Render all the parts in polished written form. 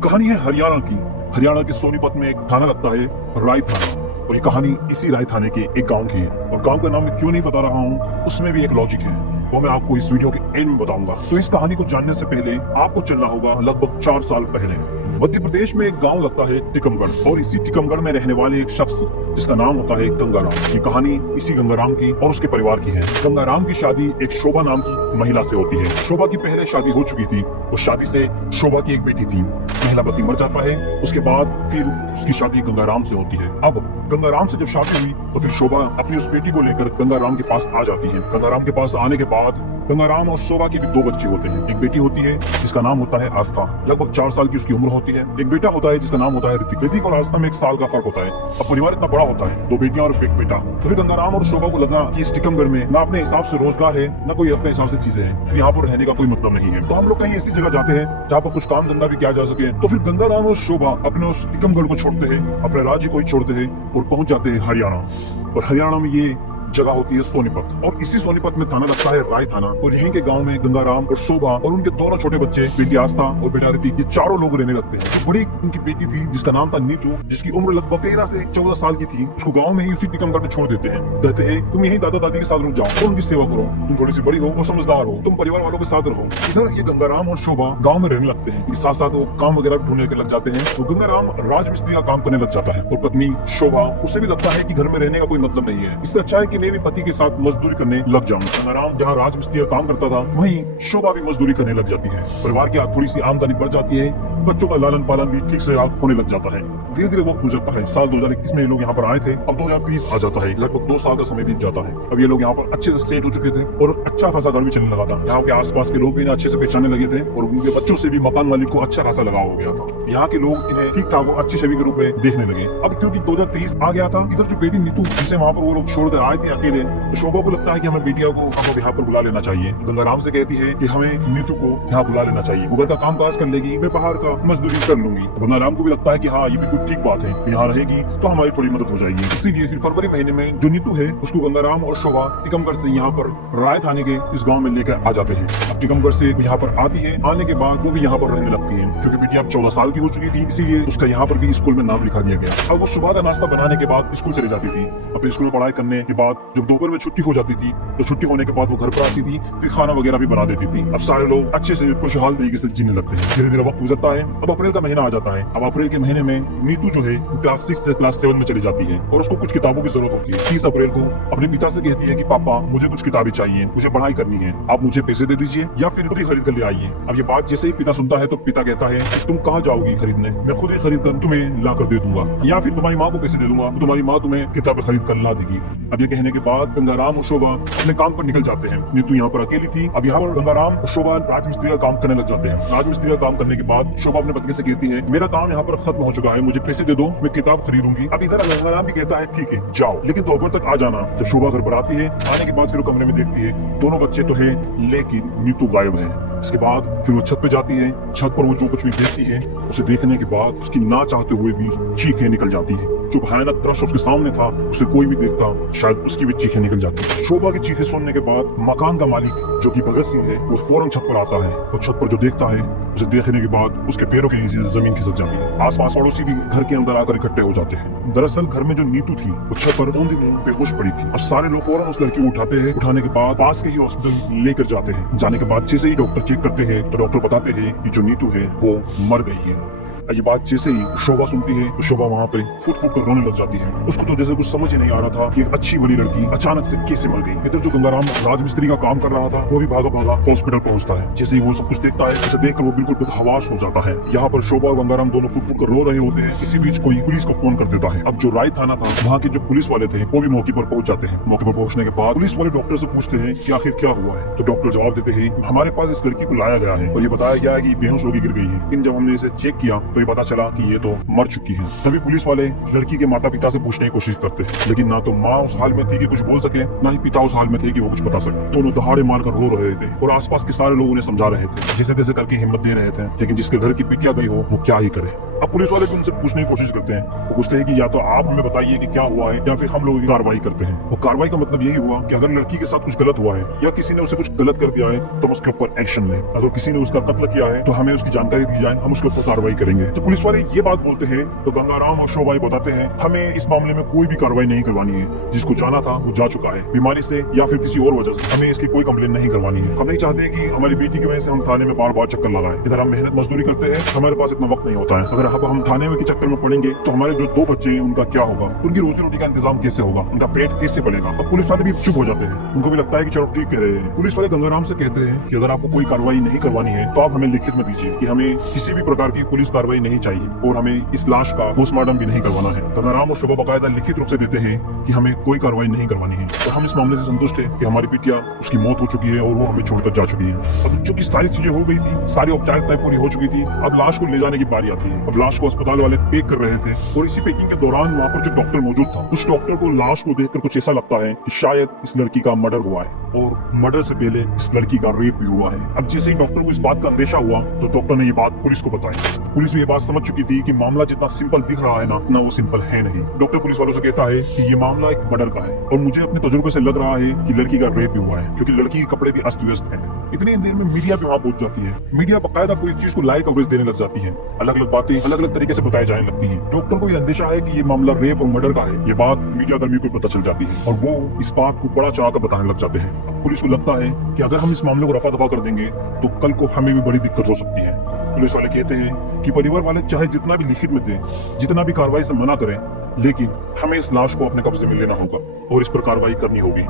कहानी है हरियाणा की। हरियाणा के सोनीपत में एक थाना लगता है, राय थाना। और ये कहानी इसी राय थाने के एक गांव की है। और गांव का नाम मैं क्यों नहीं बता रहा हूँ, उसमें भी एक लॉजिक है, वो मैं आपको इस वीडियो के एंड में बताऊंगा। तो इस कहानी को जानने से पहले आपको चलना होगा लगभग 4 साल पहले। मध्य प्रदेश में एक गांव लगता है टिकमगढ़, और इसी टिकमगढ़ में रहने वाले एक शख्स जिसका नाम होता है गंगाराम। ये कहानी इसी गंगाराम की और उसके परिवार की है। गंगाराम की शादी एक शोभा नाम की महिला से होती है। शोभा की पहले शादी हो चुकी थी। उस शादी से शोभा की एक बेटी थी। महिला पति मर जाता है। उसके बाद फिर उसकी शादी गंगाराम से होती है। अब गंगाराम से जब शादी हुई तो फिर शोभा अपनी उस बेटी को लेकर गंगाराम के पास आ जाती है। गंगाराम के पास आने के बाद गंगाराम और शोभा के भी 2 बच्चे होते हैं। एक बेटी होती है जिसका नाम होता है आस्था, लगभग 4 साल की उसकी उम्र होती है। एक बेटा होता है जिसका नाम होता है ऋतिक। ऋतिक और आस्था में 1 साल का फर्क होता है। अब परिवार इतना बड़ा होता है, 2 बेटियां और एक बेटा। तो फिर गंगाराम और शोभा को लगा कि इस टिकमगढ़ में ना अपने हिसाब से रोजगार है, ना कोई अपने हिसाब से चीजें हैं, तो यहाँ पर रहने का कोई मतलब नहीं है। तो हम लोग कहीं ऐसी जगह जाते हैं जहाँ पर कुछ काम धंधा भी किया जा सके। तो फिर गंगाराम और शोभा अपने उस टिकमगढ़ को छोड़ते हैं, अपने राज्य को ही छोड़ते हैं और पहुंच जाते हैं हरियाणा। और हरियाणा में ये जगह होती है सोनीपत, और इसी सोनीपत में थाना लगता है राय थाना। और यहीं के गांव में गंगाराम और शोभा और उनके दोनों छोटे बच्चे, बेटी आस्था और बेटा ऋतिक, ये चारों लोग रहने लगते हैं। तो बड़ी उनकी बेटी थी जिसका नाम था नीतू, जिसकी उम्र लगभग 13 से 14 साल की थी। उसको गाँव में ही उसी टिकमगढ़ में छोड़ देते हैं। कहते हैं तुम यही दादा दादी के साथ रुक जाओ और उनकी सेवा करो। तुम थोड़ी सी बड़ी हो और समझदार हो, तुम परिवार वालों के साथ रहो। इधर ये गंगाराम और शोभा गाँव में रहने लगते हैं। साथ साथ वो काम वगैरह ढूंढने के लग जाते हैं। तो गंगाराम राजमिस्त्री का काम करने लग जाता है और पत्नी शोभा, उसे भी लगता है कि घर में रहने का कोई मतलब नहीं है, इससे अच्छा है कि मैं भी पति के साथ मजदूरी करने लग जाऊं। गंगाराम जहाँ राजमिस्त्री का काम करता था, वहीं शोभा भी मजदूरी करने लग जाती है। परिवार की थोड़ी सी आमदनी बढ़ जाती है। बच्चों का लालन पालन भी ठीक से होने लग जाता है। धीरे धीरे वक्त गुजरता है। साल 2021 में ये लोग यहाँ पर आए थे। अब 2030 आ जाता है। लगभग 2 साल का समय बीत जाता है। अब ये लोग यहाँ पर अच्छे से सेट हो चुके थे और अच्छा खासा घर भी चलने लगा था। यहाँ के आसपास के लोग भी इन्हें अच्छे से पहचानने लगे थे और उनके बच्चों से भी मकान मालिक को अच्छा खासा लगाव हो गया था। यहाँ के लोग इन्हें ठीक ठाक अच्छी छवि के रूप में देखने लगे। अब क्योंकि 2023 आ गया था, इधर जो बेटी नीतू जिसे वहाँ पर वो लोग छोड़कर आए थे अकेले, तो शोभा को लगता है कि हमें बेटिया को यहाँ पर बुला लेना चाहिए। गंगाराम से कहती है कि हमें नीतू को यहाँ बुला लेना चाहिए, वो घर का काम काज कर लेगी, मैं बाहर का मजदूरी कर लूंगी। गंगाराम को भी लगता है कि हाँ, ये बिल्कुल ठीक बात है, यहाँ रहेगी तो हमारी थोड़ी मदद हो जाएगी। इसीलिए फिर फरवरी महीने में जो नीतू है उसको गंगाराम और शोभा टिकमगढ़ से यहाँ पर राय थाने के इस गाँव में लेकर आ जाते हैं। अब टिकमगढ़ से यहाँ पर आती है। आने के बाद वो भी यहाँ पर रहने लगती है। क्योंकि बेटी अब 14 साल की हो चुकी थी, इसीलिए उसका यहाँ पर भी स्कूल में नाम लिखा दिया गया। अब वो सुबह का नाश्ता बनाने के बाद स्कूल चली जाती थी। अपने स्कूल में पढ़ाई करने के बाद जब दोपहर में छुट्टी हो जाती थी, तो छुट्टी होने के बाद वो घर पर आती थी, फिर खाना वगैरह भी बना देती थी। अब सारे लोग अच्छे से खुशहाल तरीके से जीने लगते हैं। धीरे धीरे वक्त गुजरता है। अब अप्रैल का महीना आ जाता है। अब अप्रैल के महीने में नीतू जो है क्लास 6 से क्लास 7 में चली जाती है और उसको कुछ किताबों की जरूरत होती है। 30 अप्रैल को अपने पिता से कहती है कि पापा, मुझे कुछ किताबें चाहिए, मुझे पढ़ाई करनी है, आप मुझे पैसे दे दीजिए या फिर खुद ही खरीद कर ले आइए। अब ये बात जैसे ही पिता सुनता है तो पिता कहता है तुम कहाँ जाओगी खरीदने, मैं खुद ही खरीद कर तुम्हें ला कर दे दूंगा, या फिर तुम्हारी माँ को पैसे दे दूंगा, तुम्हारी माँ तुम्हें किताबें खरीद कर ला देगी। अब ये कहने के बाद गंगाराम और शोभा अपने काम पर निकल जाते हैं। नीतू यहाँ पर अकेली थी। अब यहाँ पर गंगाराम और शोभा राजमिस्त्री का काम करने लग जाते हैं। राजमिस्त्री का काम करने के बाद शोभा अपने पति से कहती है मेरा काम यहाँ पर खत्म हो चुका है, मुझे पैसे दे दो, मैं किताब खरीदूंगी। अब इधर गंगाराम भी कहता है ठीक है जाओ, लेकिन दोपहर तक आ जाना। जब शोभा घर पर आती है, आने के बाद फिर वो कमरे में देखती है दोनों बच्चे तो है लेकिन नीतू गायब है। इसके बाद फिर वो छत पे जाती है। छत पर वो जो कुछ भी देखती है, उसे देखने के बाद उसकी ना चाहते हुए भी चीखें निकल जाती है। जो भयानक दृश्य उसके सामने था, उसे कोई भी देखता शायद उसकी भी चीखें निकल जाती। शोभा की चीखें सुनने के बाद मकान का मालिक जो कि भगत सिंह है, वो फौरन छत पर आता है और छत पर जो देखता है, उसे देखने के बाद उसके पैरों के नीचे जमीन खिसक जाती है। आसपास पड़ोसी भी घर के अंदर आकर इकट्ठे हो जाते हैं। दरअसल घर में जो नीतू थी वो छत पर उन दिनों बेहोश पड़ी थी। अब सारे लोग फौरन उस लड़की को उठाते हैं। उठाने के बाद पास के ही हॉस्पिटल लेकर जाते हैं। जाने के बाद जैसे ही डॉक्टर चेक करते हैं तो डॉक्टर बताते हैं कि जो नीतू है वो मर गई है। ये बात जैसे ही शोभा सुनती है तो शोभा वहाँ पे फुट फुट कर रोने लग जाती है। उसको तो जैसे कुछ समझ ही नहीं आ रहा था कि एक अच्छी वाली लड़की अचानक से कैसे मर गई। इधर जो गंगाराम राजमिस्त्री का काम कर रहा था, वो भी भागा भागा हॉस्पिटल पहुंचता है। जैसे ही वो सब कुछ देखता है, उसे देखकर वो बिल्कुल बदहवास हो जाता है। यहाँ पर शोभा और गंगाराम दोनों फुट फुट कर रो रहे होते हैं। इसी बीच कोई पुलिस को फोन कर देता है। अब जो राय थाना था, वहाँ के जो पुलिस वाले थे, वो भी मौके पर पहुंच जाते हैं। मौके पर पहुंचने के बाद पुलिस वाले डॉक्टर से पूछते हैं कि आखिर क्या हुआ है। तो डॉक्टर जवाब देते हैं हमारे पास इस लड़की को लाया गया है और ये बताया गया है कि बेहोश होकर गिर गई है। लेकिन जब हमने इसे चेक किया तो ये पता चला कि ये तो मर चुकी है। तभी पुलिस वाले लड़की के माता पिता से पूछने की कोशिश करते हैं, लेकिन ना तो माँ उस हाल में थी कि कुछ बोल सके, ना ही पिता उस हाल में थे कि वो कुछ बता सके। दोनों दहाड़े मारकर रो रहे थे और आसपास के सारे लोग उन्हें समझा रहे थे, जैसे तैसे करके हिम्मत दे रहे थे, लेकिन जिसके घर की पिटिया गई हो वो क्या ही करे। अब पुलिस वाले भी उनसे पूछने की कोशिश करते हैं। वो पूछते हैं कि या तो आप हमें बताइए कि क्या हुआ है या फिर हम लोग कार्रवाई करते हैं। वो कार्रवाई का मतलब यही हुआ कि अगर लड़की के साथ कुछ गलत हुआ है या किसी ने उसे कुछ गलत कर दिया है तो हम उसके ऊपर एक्शन लें। अगर किसी ने उसका कत्ल किया है तो हमें उसकी जानकारी दी जाए, हम उसके ऊपर कार्रवाई करेंगे। जब पुलिस वाले ये बात बोलते हैं तो गंगाराम और शोभा बताते हैं हमें इस मामले में कोई भी कार्रवाई नहीं करवानी है। जिसको जाना था वो जा चुका है, बीमारी से या फिर किसी और वजह से। हमें इसकी कोई कंप्लेन नहीं करवानी है। हम नहीं चाहते कि हमारी बेटी की वजह से हम थाने में बार बार चक्कर लगाएं। इधर हम मेहनत मजदूरी करते हैं, हमारे पास इतना वक्त नहीं होता है। अगर अब हम थाने में के चक्कर में पड़ेंगे तो हमारे जो 2 बच्चे हैं उनका क्या होगा, उनकी रोजी रोटी का इंतजाम कैसे होगा, उनका पेट कैसे पलेगा। अब पुलिस वाले भी चुप हो जाते हैं। उनको भी लगता है कि चलो ठीक कह रहे हैं। पुलिस वाले गंगाराम से कहते हैं कि अगर आपको कोई कार्रवाई नहीं करवानी है तो आप हमें लिखित में दीजिए कि हमें किसी भी प्रकार की पुलिस कार्रवाई नहीं चाहिए और हमें इस लाश का पोस्टमार्टम भी नहीं करवाना है। गंगाराम और शोभा बाकायदा लिखित रूप से देते हैं कि हमें कोई कार्रवाई नहीं करवानी है। तो हम इस मामले से संतुष्ट है कि हमारी बिटिया उसकी मौत हो चुकी है और वो हमें छोड़कर जा चुकी है। अब चूंकि सारी चीजें हो गई थी, सारी औपचारिकताएं पूरी हो चुकी थी, अब लाश को ले जाने की बारी आती है। अब लाश को अस्पताल वाले पैक कर रहे थे और इसी पैकिंग के दौरान वहाँ पर जो डॉक्टर मौजूद था, उस डॉक्टर को लाश को देखकर कुछ ऐसा लगता है कि शायद इस लड़की का मर्डर हुआ है और मर्डर से पहले इस लड़की का रेप भी हुआ है। अब जैसे ही डॉक्टर को इस बात का अंदेशा हुआ तो डॉक्टर ने ये बात पुलिस को बताई। पुलिस भी ये बात समझ चुकी थी कि मामला जितना सिंपल दिख रहा है ना, उतना वो सिंपल है नहीं। डॉक्टर पुलिस वालों से कहता है कि ये मामला एक मर्डर का है और मुझे अपने तजुर्बे से लग रहा है कि लड़की का रेप भी हुआ है, क्योंकि लड़की के कपड़े भी अस्त व्यस्त हैं। इतनी देर में मीडिया भी वहाँ पहुंच जाती है। मीडिया बाकायदा कोई चीज को लाइव कवरेज देने लग जाती है। अलग अलग बातें अलग अलग तरीके से बताई जाने लगती है। डॉक्टर को यह अंदेशा है कि ये मामला रेप और मर्डर का है। ये बात मीडिया कर्मियों को पता चल जाती है और वो इस बात को बड़ा चढ़ा कर बताने लग जाते हैं। पुलिस को लगता है कि अगर हम इस मामले को रफा दफा कर देंगे तो कल को हमें भी बड़ी दिक्कत हो सकती है। पुलिस वाले कहते हैं कि परिवार वाले चाहे जितना भी लिखित में दें, जितना भी कार्रवाई से मना करें, लेकिन हमें इस लाश को अपने कब्जे में लेना होगा और इस पर कार्रवाई करनी होगी।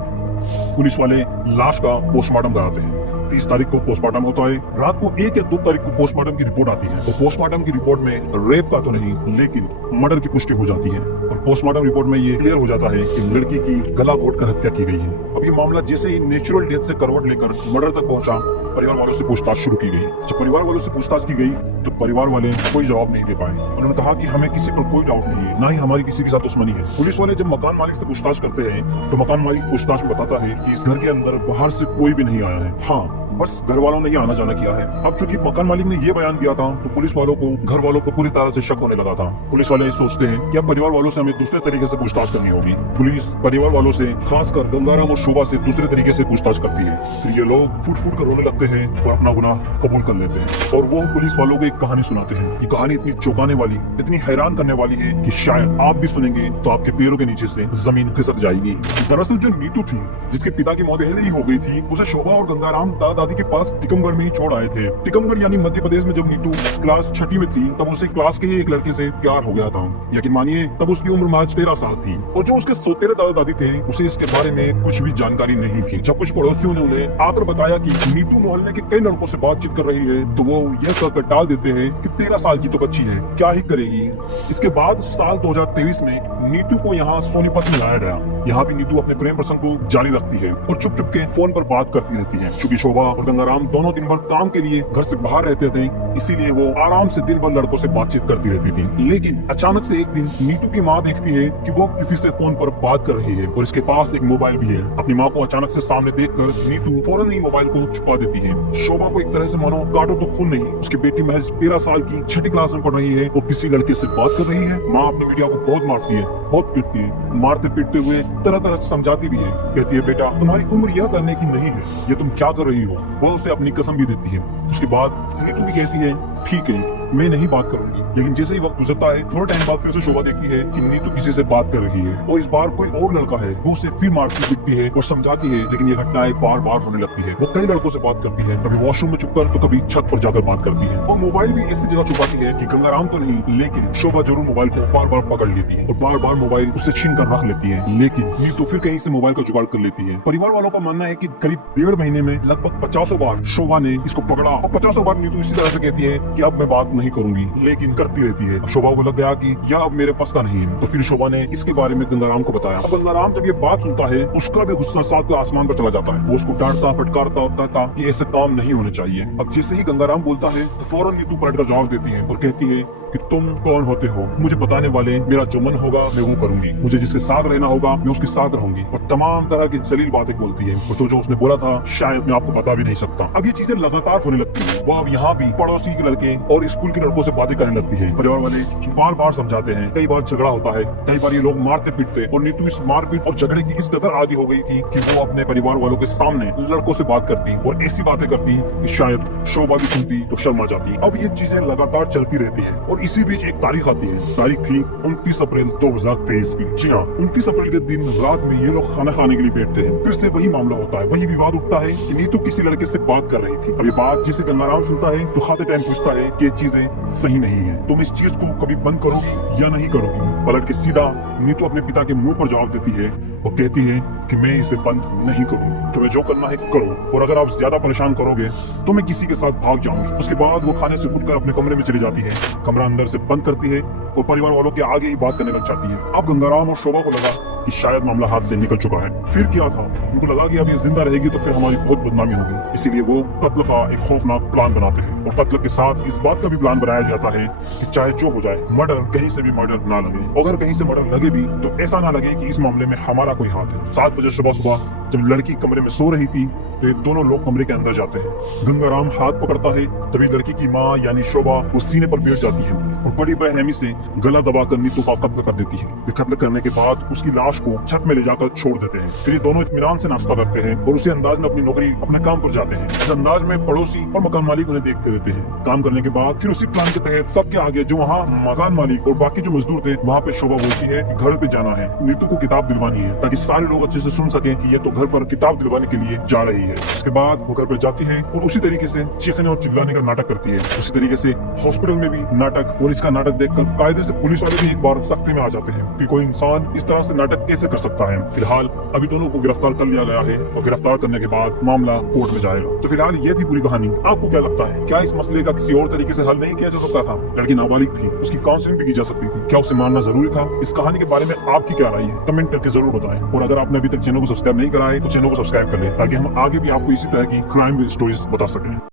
पुलिस वाले लाश का पोस्टमार्टम कराते हैं। 30 तारीख को पोस्टमार्टम होता है। रात को 1 या 2 तारीख को पोस्टमार्टम की रिपोर्ट आती है। तो पोस्टमार्टम की रिपोर्ट में रेप का तो नहीं, लेकिन मर्डर की पुष्टि हो जाती है और पोस्टमार्टम रिपोर्ट में ये क्लियर हो जाता है कि लड़की की गला घोटकर हत्या की गई है। अब ये मामला जैसे ही नेचुरल डेथ से करवट लेकर मर्डर तक पहुंचा, परिवार वालों से पूछताछ शुरू की गई। जब परिवार वालों से पूछताछ की गई तो परिवार वाले कोई जवाब नहीं दे पाए। उन्होंने कहा कि हमें किसी पर कोई डाउट नहीं है, ना ही हमारी किसी के साथ दुश्मनी है। पुलिस वाले जब मकान मालिक से पूछताछ करते हैं तो मकान मालिक पूछताछ में बताता है कि इस घर के अंदर बाहर से कोई भी नहीं आया है। हाँ, बस घर वालों ने ही आना जाना किया है। अब चूंकि मकान मालिक ने ये बयान दिया था तो पुलिस वालों को घर वालों को पूरी तरह से शक होने लगा था। पुलिस वाले सोचते हैं कि अब परिवार वालों से हमें दूसरे तरीके से पूछताछ करनी होगी। पुलिस परिवार वालों से, खासकर गंगाराम और शोभा से दूसरे तरीके से पूछताछ करती है। फिर ये लोग फुट फुट कर रोने लगते हैं और अपना गुनाह कबूल कर लेते हैं और वो पुलिस वालों को एक कहानी सुनाते हैं। ये कहानी इतनी चौंकाने वाली, इतनी हैरान करने वाली है कि शायद आप भी सुनेंगे तो आपके पैरों के नीचे से जमीन खिसक जाएगी। दरअसल जो नीतू थी, जिसके पिता की मौत पहले ही हो गई थी, उसे शोभा और गंगाराम दादा दादी के पास टिकमगढ़ में ही छोड़ आए थे। टिकमगढ़ यानी मध्य प्रदेश में जब नीतू क्लास 6वीं में थी तब उसे क्लास के ही एक लड़के से प्यार हो गया था। यकीन मानिए तब उसकी उम्र महज 13 साल थी और जो उसके सौतेले दादा दादी थे उसे इसके बारे में कुछ भी जानकारी नहीं थी। जब कुछ पड़ोसियों ने उन्हें आकर बताया कि नीतू मोहल्ले के कई लड़कों से बातचीत कर रही है तो वो यह कहकर टाल देते हैं कि 13 साल की तो बच्ची है, क्या ही करेगी। इसके बाद साल 2023 में नीतू को यहाँ सोनीपत में लाया गया। यहाँ भी नीतू अपने प्रेम प्रसंग को जारी रखती है और चुप चुप के फोन पर बात करती रहती है। क्योंकि शोभा और गंगाराम दोनों दिन भर काम के लिए घर से बाहर रहते थे, इसीलिए वो आराम से दिन भर लड़कों से बातचीत करती रहती थी। लेकिन अचानक से एक दिन नीतू की माँ देखती है कि वो किसी से फोन पर बात कर रही है और इसके पास एक मोबाइल भी है। अपनी माँ को अचानक से सामने देखकर नीतू फौरन ही मोबाइल को छुपा देती है। शोभा को एक तरह से मानो काटो तो खून नहीं, उसकी बेटी महज 13 साल की 6वीं क्लास में पढ़ रही है, वो किसी लड़के से बात कर रही है। माँ अपनी बेटिया को बहुत मारती है, बहुत पीटती है। मारते पीटते हुए तरह तरह से समझाती भी है। कहती है बेटा तुम्हारी उम्र यह करने की नहीं है, ये तुम क्या कर रही हो। वो उसे अपनी कसम भी देती है। उसके बाद नीतू भी कहती है ठीक है मैं नहीं बात करूंगी। लेकिन जैसे ही वक्त गुजरता है थोड़ा टाइम बाद फिर से शोभा देखती है कि नीतू किसी से बात कर रही है और इस बार कोई और लड़का है। वो उसे फिर मारती पीटती है और समझाती है, लेकिन ये घटनाएं बार बार होने लगती है। वो कई लड़कों से बात करती है, कभी वॉशरूम में छुपकर तो कभी छत पर जाकर बात करती है और मोबाइल भी ऐसी जगह छुपाती है कि गंगाराम तो नहीं लेकिन शोभा जरूर मोबाइल को बार बार पकड़ लेती है और बार बार मोबाइल उससे छीन कर रख लेती है। लेकिन नीतू फिर कहीं से मोबाइल का जुगाड़ कर लेती है। परिवार वालों का मानना है कि करीब 1.5 महीने में लगभग 50 बार शोभा ने इसको पकड़ा और 50 बार नीतू इसी तरह से कहती है कि अब मैं बात नहीं करूंगी, लेकिन करती रहती है। शोभा को लग गया कि यह अब मेरे पास का नहीं है, तो फिर शोभा ने इसके बारे में गंगाराम को बताया। अब गंगाराम जब ये बात सुनता है उसका भी गुस्सा 7 आसमान पर चला जाता है। वो उसको डांटता फटकारता और कहता कि ऐसे काम नहीं होने चाहिए। अब जैसे ही गंगाराम बोलता है तो फौरन नीतू पलट कर जवाब देती है और कहती है कि तुम कौन होते हो, मुझे बताने वाले, मेरा जो मन होगा मैं वो करूंगी, मुझे जिसके साथ रहना होगा मैं उसके साथ रहूंगी, और तमाम तरह की जलील बातें बोलती है। और जो उसने बोला था शायद मैं आपको बता भी नहीं सकता। अब ये चीजें लगातार होने लगती है। वो अब यहाँ भी पड़ोसी के लड़के और स्कूल के लड़कों से बातें करने लगती है। परिवार वाले बार बार समझाते हैं, कई बार झगड़ा होता है, कई बार ये लोग मारते पीटते, और नीतू इस मारपीट और झगड़े की इस कदर आदी हो गई थी कि वो अपने परिवार वालों के सामने लड़कों से बात करती और ऐसी बातें करती कि शायद शोभा भी सुनती तो शर्मा जाती। अब ये चीजें लगातार चलती रहती है, और इसी बीच एक तारीख आती है। तारीख थी 29 अप्रैल 2023 की। जी हाँ, 29 अप्रैल के दिन रात में ये लोग खाना खाने के लिए बैठते हैं। फिर से वही मामला होता है, वही विवाद उठता है कि नीतू किसी लड़के से बात कर रही थी। अब ये बात जिसे गंगाराम सुनता है तो खाते टाइम पूछता है कि ये चीजें सही नहीं है, तुम इस चीज को कभी बंद करोगी या नहीं करोगी। पलट के सीधा नीतू अपने पिता के मुंह पर जवाब देती है और कहती है कि मैं इसे बंद नहीं करूंगी, तुम्हें जो करना है करो, और अगर आप ज्यादा परेशान करोगे तो मैं किसी के साथ भाग जाऊंगी। उसके बाद वो खाने से उठकर अपने कमरे में चली जाती है, कमरा अंदर से बंद करती है और परिवार वालों के आगे ही बात करने लग जाती है। अब गंगाराम और शोभा को लगा कि शायद मामला हाथ से निकल चुका है। फिर क्या था, उनको लगा कि अब ये जिंदा रहेगी तो फिर हमारी बहुत बदनामी होगी, इसीलिए वो कत्ल का एक खौफनाक प्लान बनाते हैं। और कत्ल के साथ इस बात का भी प्लान बनाया जाता है कि चाहे जो हो जाए, मर्डर कहीं से भी मर्डर ना लगे। अगर कहीं से मर्डर लगे भी तो ऐसा ना लगे कि इस मामले में हमारा कोई हाथ है। 7 बजे सुबह जब लड़की कमरे में सो रही थी तो ये दोनों लोग कमरे के अंदर जाते हैं। गंगाराम हाथ पकड़ता है, तभी लड़की की माँ यानी शोभा वो सीने पर बैठ जाती है और बड़ी बेरहमी से गला दबाकर नीतू का कत्ल कर देती है। कत्ल करने के बाद उसकी लाश को छत में ले जाकर छोड़ देते हैं। फिर ये दोनों इत्मीनान से नाश्ता करते हैं और उसी अंदाज में अपनी नौकरी अपने काम पर जाते हैं। इस अंदाज में पड़ोसी और मकान मालिक उन्हें देखते रहते हैं। काम करने के बाद फिर उसी प्लान के तहत सबके आगे जो वहाँ मकान मालिक और बाकी जो मजदूर थे वहाँ पे शोभा बोलती है कि घर पे जाना है, नीतू को किताब दिलवानी है, ताकि सारे लोग अच्छे से सुन सके कि ये तो घर पर किताब दिलवाने के लिए जा रही है। इसके बाद वो घर पर जाती है और उसी तरीके से चीखने और चिल्लाने का नाटक करती है। उसी तरीके से हॉस्पिटल में भी नाटक, और इसका नाटक देखकर कायदे से पुलिस वाले भी एक बार सख्ती में आ जाते हैं कि कोई इंसान इस तरह से नाटक कैसे कर सकता है। फिलहाल अभी दोनों को गिरफ्तार कर लिया गया है और गिरफ्तार करने के बाद मामला कोर्ट में जाएगा। तो फिलहाल ये थी पूरी कहानी। आपको क्या लगता है, क्या इस मसले का किसी और तरीके से हल नहीं किया जा सकता था? लड़की नाबालिग थी, उसकी काउंसलिंग भी की जा सकती थी, क्या उसे मारना जरूरी था? इस कहानी के बारे में आपकी क्या राय है, कमेंट करके जरूर बताएं। और अगर आपने अभी तक चैनल को सब्सक्राइब नहीं करा है तो चैनल को सब्सक्राइब कर लें, ताकि हम आगे भी आपको इसी तरह की क्राइम स्टोरीज बता सकें।